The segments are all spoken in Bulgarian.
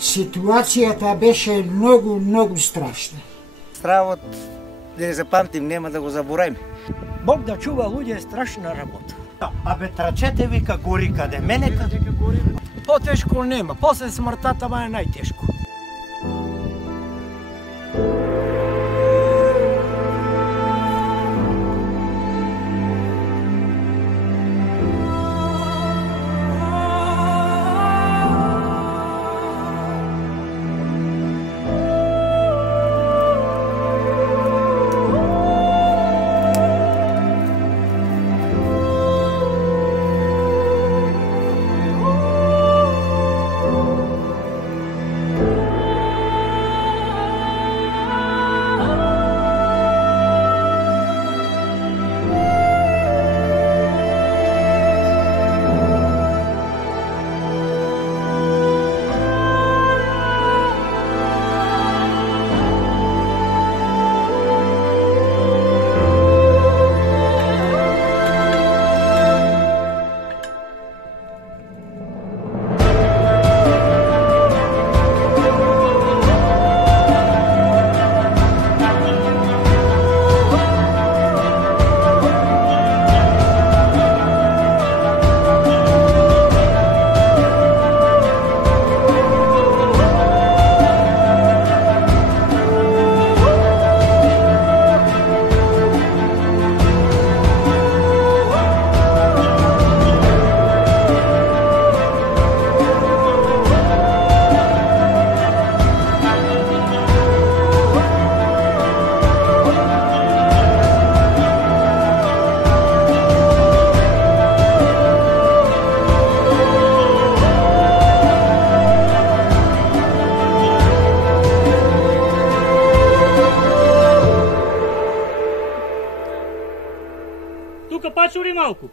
Ситуацијата беше многу страшна. Стравот, да не запамтим, нема да го заборавим. Бог да чува луѓе е страшна работа. А ветрачете вика гори каде мене каде гори. Потешко нема, после смртта това е најтешко. Тука пачури малку.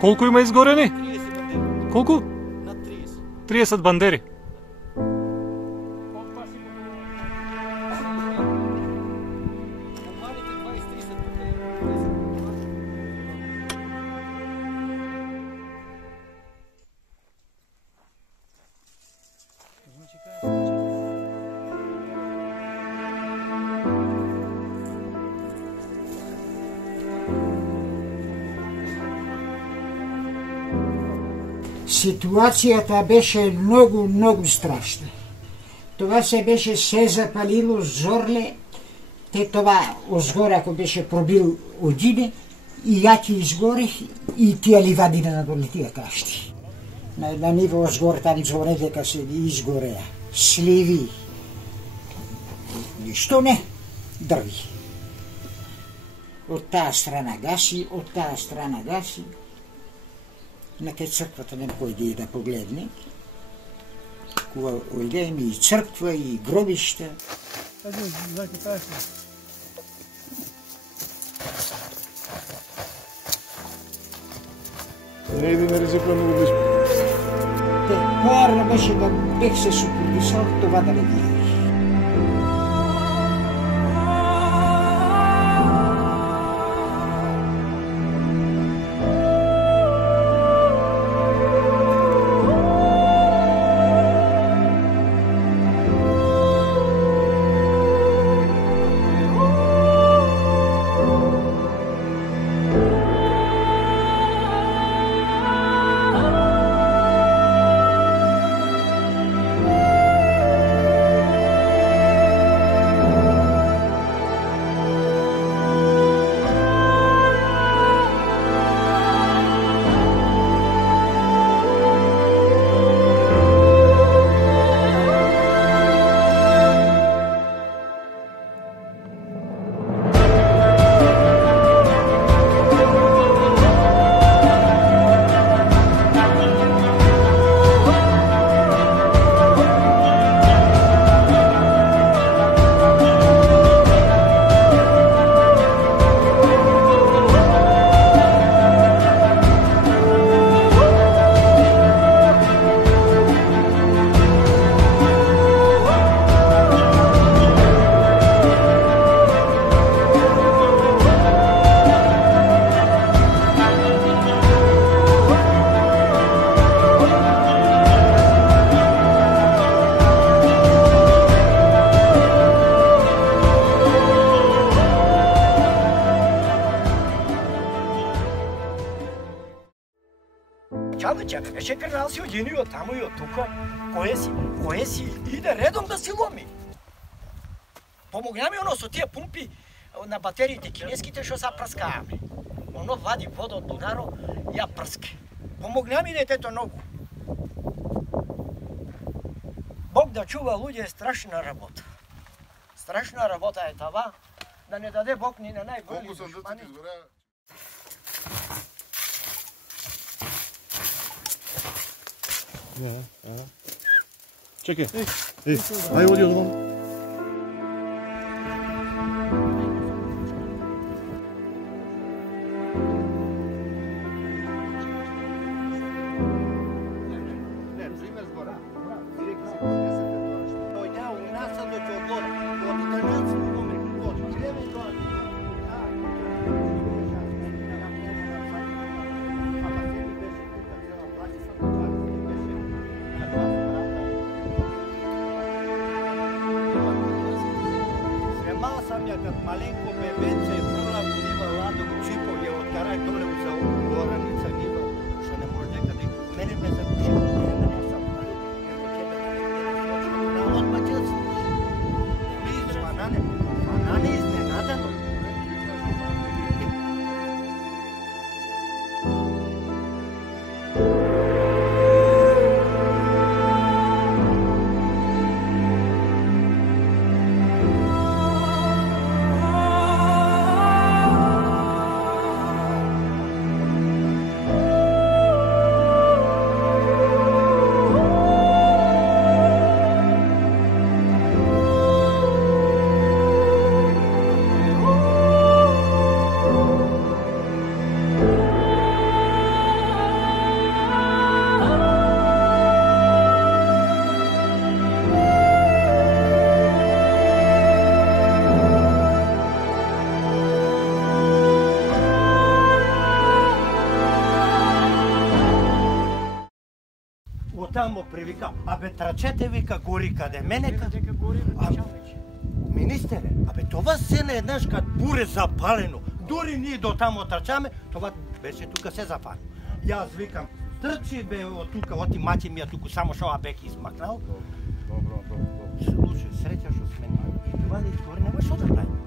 Колку има изгорени? 30 бандери. Колку? Над 30. 30 бандери. Ситуацијата беше многу страшна. Това се беше се запалило зорле, те това озгоре ако беше пробил одине, и ја ќе изгорех и тия ливадина надоле тия крашти. На ниво озгоре там зоре дека се изгореа. Сливи. Ништо не, дрви. Од таа страна гаси, од таа страна гаси. На кај црквата не појде да погледне. Кога ојдеме и црква, и гробишта. Не иди на ризикла многу близко. Поарно беше да бех се супрудисал, това да не видиш. Чалнича, бе, беше крал си одини од таму и од тука. Кое си иде редом да си ломи. Помогна ми оно со тие пумпи на батериите кинеските што са прскааме. Оно вади вода од бунаро и ја прске. Помогна ми детето многу. Бог да чува луѓе е страшна работа. Страшна работа е това, да не даде Бог ни на најголи душмани. Čekaj, aj ovdje od vam. Kad malenko bebece prula budiva lado u čipo je otkaraj dole u za oranica niva što ne može nekada mene me zakušio ja sam ali jer po tebe na odbačac vidiš banane iznenadano Tamo привика, абе трачете вика гори каде мене каде гори министере, абе това се не еднаш кад буре запалено, дури ние до тамо трчаме, това беше тука се запалено. Јас викам, трчи бе од тука, оти мачи ми ја туку само шо бек измакнал. Добро. Слушај, среќа што сме ние. И това да изгоре нема шо да прави.